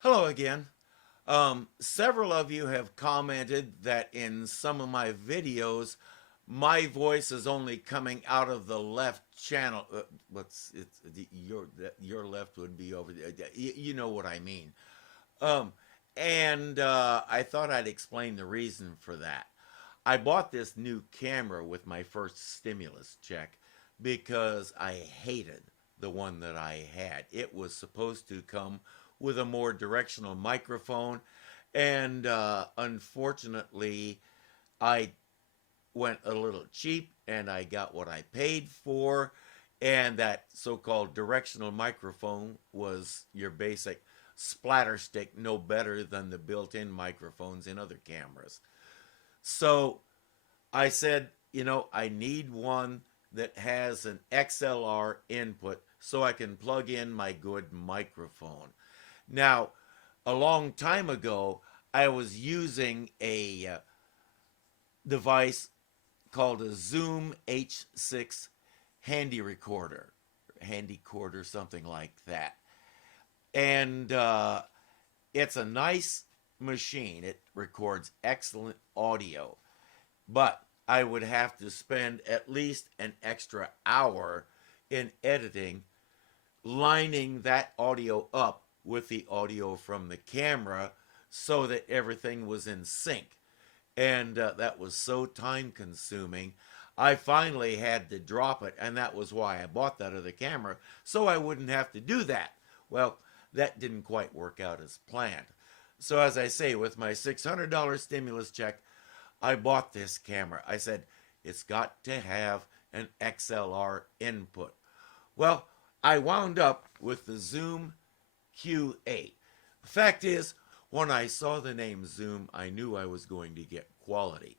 Hello again. Several of you have commented that in some of my videos, my voice is only coming out of the left channel. What's it's your left would be over there. You know what I mean. Um, and I thought I'd explain the reason for that. I bought this new camera with my first stimulus check because I hated the one that I had. It was supposed to come with a more directional microphone, and unfortunately, I went a little cheap and I got what I paid for. And that so called directional microphone was your basic splatter stick, no better than the built in microphones in other cameras. So I said, I need one that has an XLR input so I can plug in my good microphone. Now, a long time ago, I was using a device called a Zoom H6 handy recorder, handy quarter, something like that. And it's a nice machine. It records excellent audio, but I would have to spend at least an extra hour in editing, lining that audio up with the audio from the camera so that everything was in sync. And that was so time consuming. I finally had to drop it, and that was why I bought that other camera, so I wouldn't have to do that. Well, that didn't quite work out as planned. So, as I say, with my $600 stimulus check, I bought this camera. I said, it's got to have an XLR input. Well, I wound up with the Zoom Q8. The fact is, when I saw the name Zoom, I knew I was going to get quality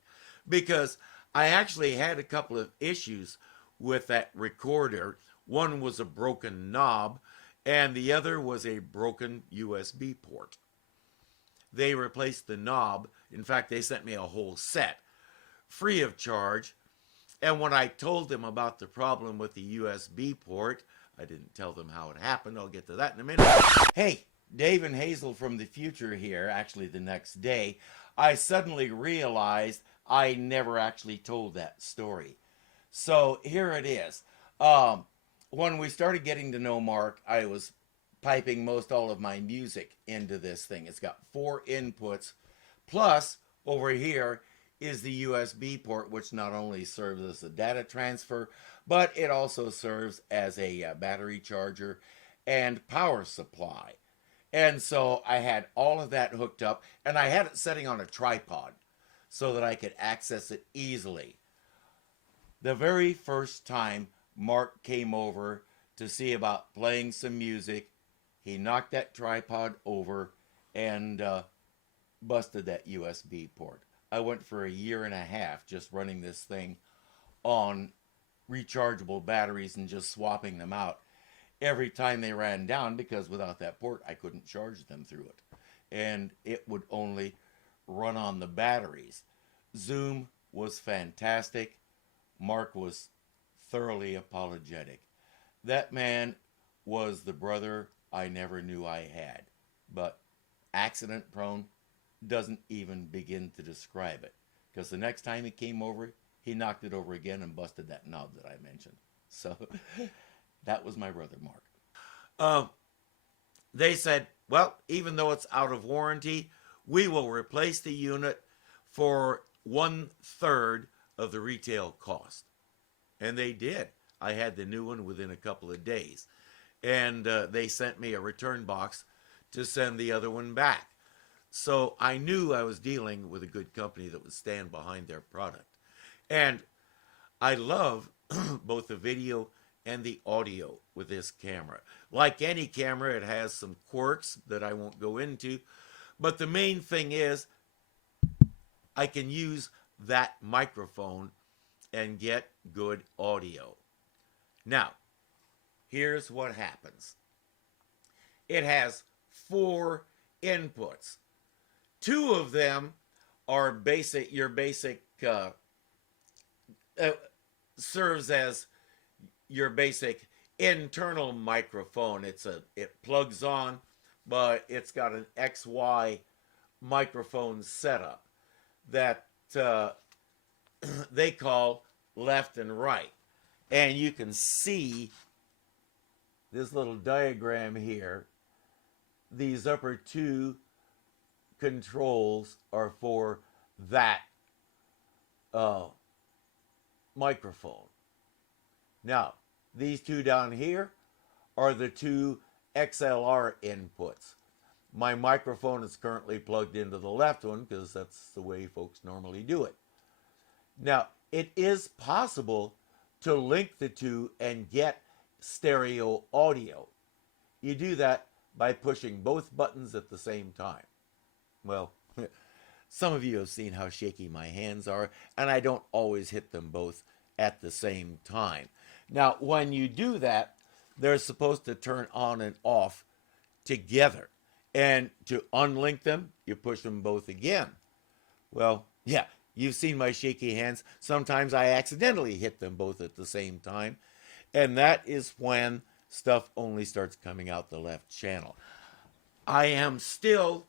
because I actually had a couple of issues with that recorder. One was a broken knob, and the other was a broken USB port. They replaced the knob. In fact, they sent me a whole set free of charge. And when I told them about the problem with the USB port, I didn't tell them how it happened. I'll get to that in a minute. Hey, Dave and Hazel from the future here, actually the next day, I suddenly realized I never actually told that story. So here it is. When we started getting to know Mark, I was piping most all of my music into this thing. It's got 4 inputs, plus over here is the USB port, which not only serves as a data transfer, but it also serves as a battery charger and power supply. And so I had all of that hooked up, and I had it setting on a tripod so that I could access it easily. The very first time Mark came over to see about playing some music, he knocked that tripod over and busted that USB port. I went for a year and a half just running this thing on rechargeable batteries and just swapping them out every time they ran down, because without that port I couldn't charge them through it, and it would only run on the batteries. Zoom was fantastic. Mark was thoroughly apologetic. That man was the brother I never knew I had, but accident prone doesn't even begin to describe it, because the next time he came over, he knocked it over again and busted that knob that I mentioned. So that was my brother Mark. Uh, they said, well, even though it's out of warranty, we will replace the unit for 1/3 of the retail cost. And they did. I had the new one within a couple of days. And they sent me a return box to send the other one back. So I knew I was dealing with a good company that would stand behind their product. And I love both the video and the audio with this camera. Like any camera, it has some quirks that I won't go into. But the main thing is I can use that microphone and get good audio. Now, here's what happens. It has 4 inputs. 2 of them are basic. Your basic serves as your basic internal microphone. It plugs on but it's got an XY microphone setup that they call left and right. And you can see this little diagram here. These upper two controls are for that microphone. Now, these two down here are the two XLR inputs. My microphone is currently plugged into the left one because that's the way folks normally do it. Now, it is possible to link the two and get stereo audio. You do that by pushing both buttons at the same time. Well, some of you have seen how shaky my hands are, and I don't always hit them both at the same time. Now, when you do that, they're supposed to turn on and off together. And to unlink them, you push them both again. Well, yeah, you've seen my shaky hands. Sometimes I accidentally hit them both at the same time. And that is when stuff only starts coming out the left channel. I am still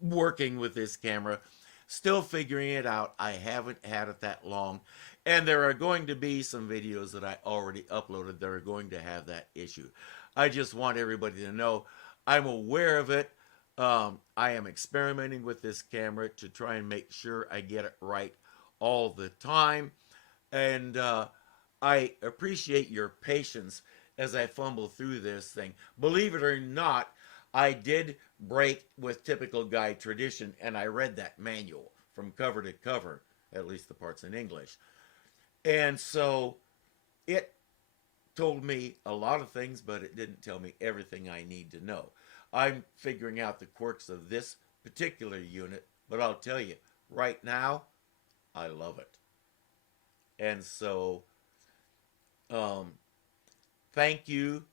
working with this camera, still figuring it out. I haven't had it that long. And there are going to be some videos that I already uploaded that are going to have that issue. I just want everybody to know I'm aware of it. I am experimenting with this camera to try and make sure I get it right all the time. And I appreciate your patience as I fumble through this thing. Believe it or not, I did break with typical guide tradition, and I read that manual from cover to cover, at least the parts in English. And so it told me a lot of things, but it didn't tell me everything I need to know. I'm figuring out the quirks of this particular unit, but I'll tell you, right now, I love it. And so, thank you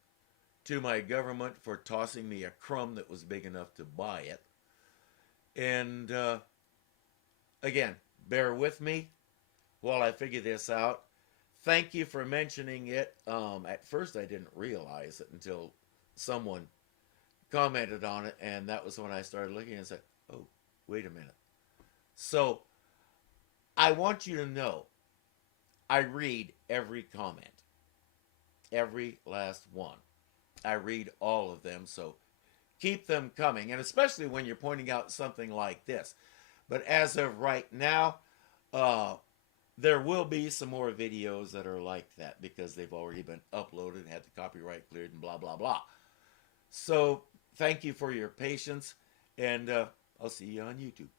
to my government for tossing me a crumb that was big enough to buy it. And again, bear with me while I figure this out. Thank you for mentioning it. At first I didn't realize it until someone commented on it, and that was when I started looking and said, oh, wait a minute. So I want you to know I read every comment, every last one. I read all of them, so keep them coming, and especially when you're pointing out something like this. But as of right now, there will be some more videos that are like that because they've already been uploaded, had the copyright cleared, and blah, blah, blah. So thank you for your patience, and I'll see you on YouTube.